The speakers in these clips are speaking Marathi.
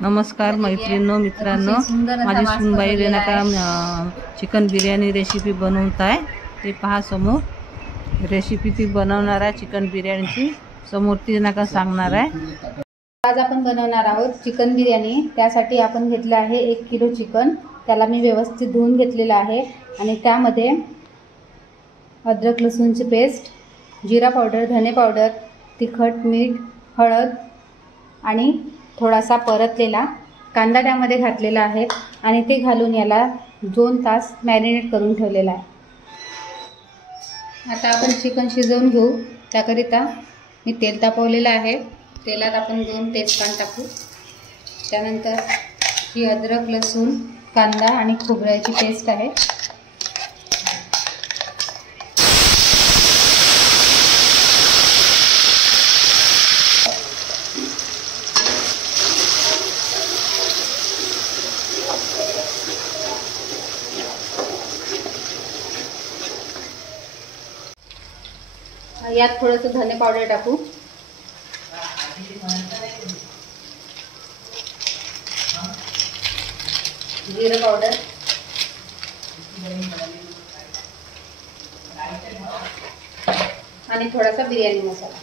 नमस्कार मैत्रिणींनो मित्रांनो, माझी सुनबाई रेणुका चिकन बिर्याणी रेसिपी बनवत आहे। ते पहा समोर रेसिपी ती बनवणार आहे चिकन बिर्याणीची। समोर ती नका सांगणार आहे। आज आपण बनवणार आहोत चिकन बिर्याणी। त्यासाठी आपण घेतले आहे 1 किलो चिकन। त्याला मी व्यवस्थित धुवून घेतलेला आहे आणि त्यामध्ये अद्रक लसूणची पेस्ट, जिरा पावडर, धने पावडर, तिखट, मीठ, हळद आणि थोडासा परतलेला कांदा त्यामध्ये घातलेला आहे आणि ते घालून याला 2 तास मॅरिनेट करून ठेवलेला आहे। आता आपण चिकन शिजवून घेऊ। त्याकरिता मी तेल तापवलेलं आहे। तेलात आपण 2 तेजपान टाकू। त्यानंतर ही अद्रक लसूण, कांदा आणि खोबऱ्याची पेस्ट आहे। यात थोडंसं धने पावडर टाकू। जिरा पावडर आणि थोडासा बिर्याणी मसाला।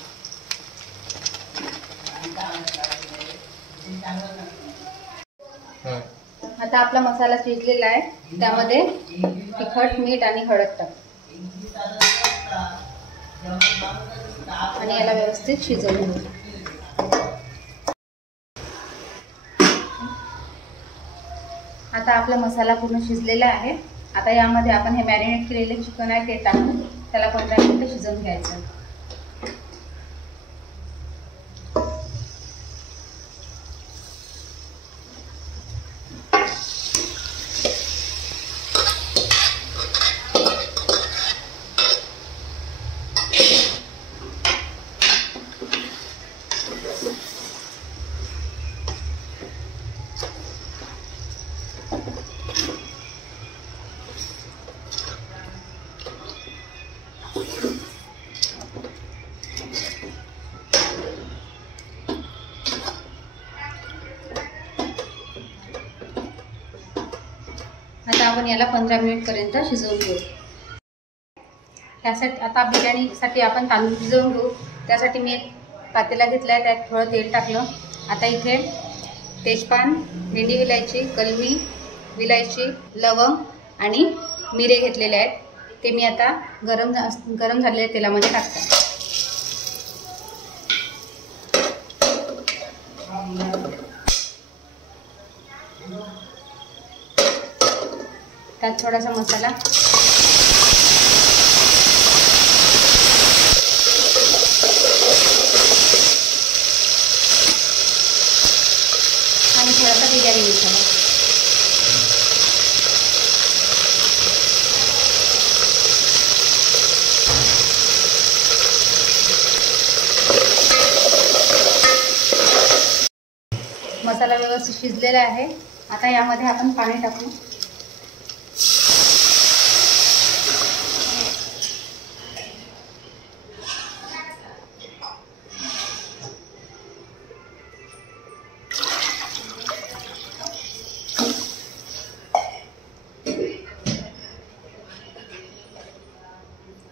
आता आपला मसाला शिजलेला आहे। त्यामध्ये तिखट, मीठ आणि हळद टाकू आणि याला व्यवस्थित शिजवून घेऊ। आता आपला मसाला पूर्ण शिजलेला आहे। आता यामध्ये आपण हे मॅरिनेट केलेले चिकन आहे ते टाकून त्याला 15 मिनिटे शिजवून घ्यायचं। आता आपण याला 15 मिनिट पर्यंत शिजवून घेऊ। त्यासाठी आता बिर्याणीसाठी आपण तांदूळ शिजवून घेऊ। त्यासाठी मी एक पातेला घेतला आहे, त्यात थोडं तेल टाकलं। आता इथे तेजपान, भेंडी विलायची, कलमी विलायची, लवंग आणि मिरे घेतलेले आहेत। ते मी आता गरम झालेल्या तेलामध्ये टाकते। त्यात थोडासा मसाला आणि थोडासा बिर्याणी मसाला। मसाला व्यवस्थित शिजलेला आहे। आता यामध्ये आपण पाणी टाकू।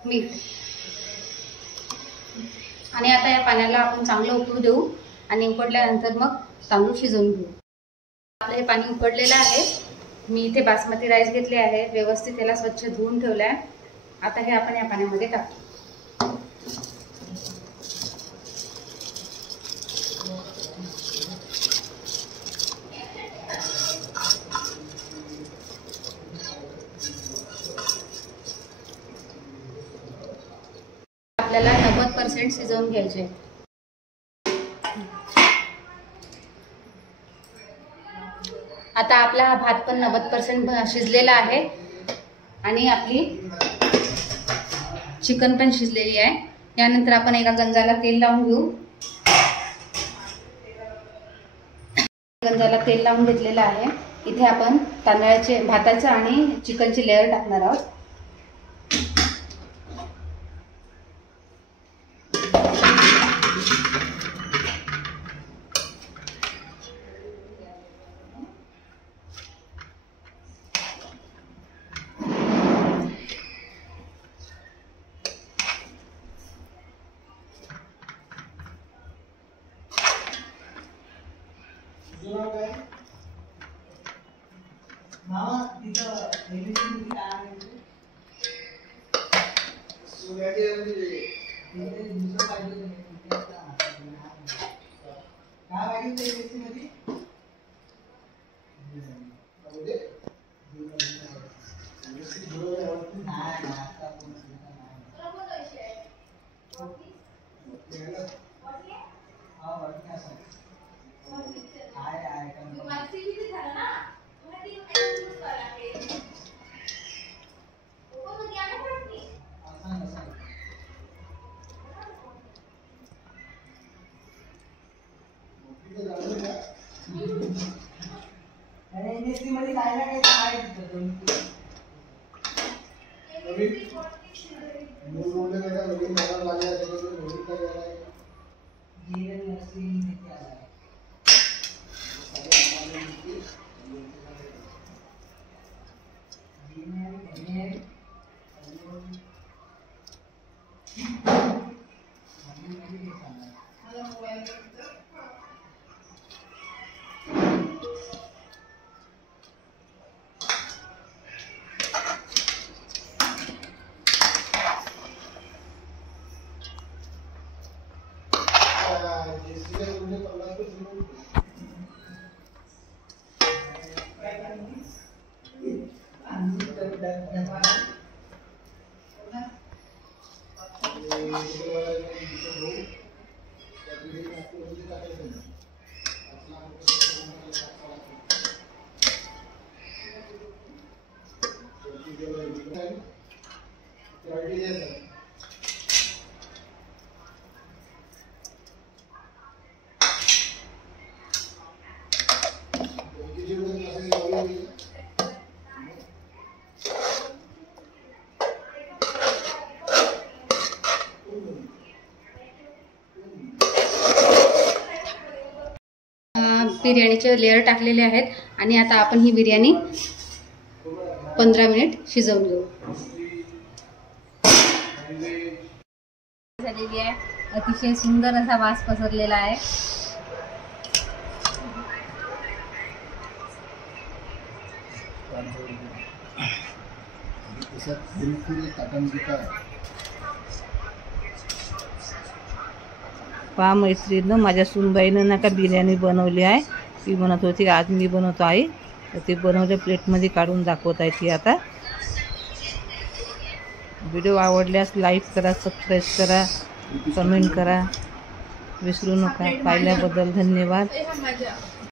मीठ आणि आता या पाण्याला आपण चांगलं उकळू देऊ आणि उकळल्यानंतर मग तांदूळ शिजवून घेऊ। आपलं हे पाणी उकळलेलं आहे। मी इथे बासमती राईस घेतले आहे, व्यवस्थित त्याला स्वच्छ धुवून ठेवलं आहे। आता हे आपण या पाण्यामध्ये टाकू। आपल्याला 90% शिजवून घ्यायचे। आता आपला हा भात पण 90% शिजलेला आहे आणि आपली चिकन पण शिजलेली आहे। यानंतर आपण एका गंजाला तेल लावून घेऊ। गंजाला तेल लावून घेतलेलं आहे। इथे आपण भाताचे आणि चिकनची लेयर टाकणार आहोत। बिर्याणीचे लेअर टाकलेले आहेत आणि आता आपण ही बिर्याणी 15 मिनिट शिजवून घेऊ. झालेली आहे. अतिशय सुंदर असा वास पसरलेला आहे. पहा मैत्रीनं, माझ्या सूनबाईनं ना का बिर्याणी बनवली आहे. ती म्हणत होती आज मी बनवतो आई, तर ते बनवले प्लेटमध्ये काढून दाखवत आहे ती आता. व्हिडिओ आवडल्यास लाईक करा, सबस्क्राईब करा, कमेंट करा, विसरू नका. पाहिल्याबद्दल धन्यवाद.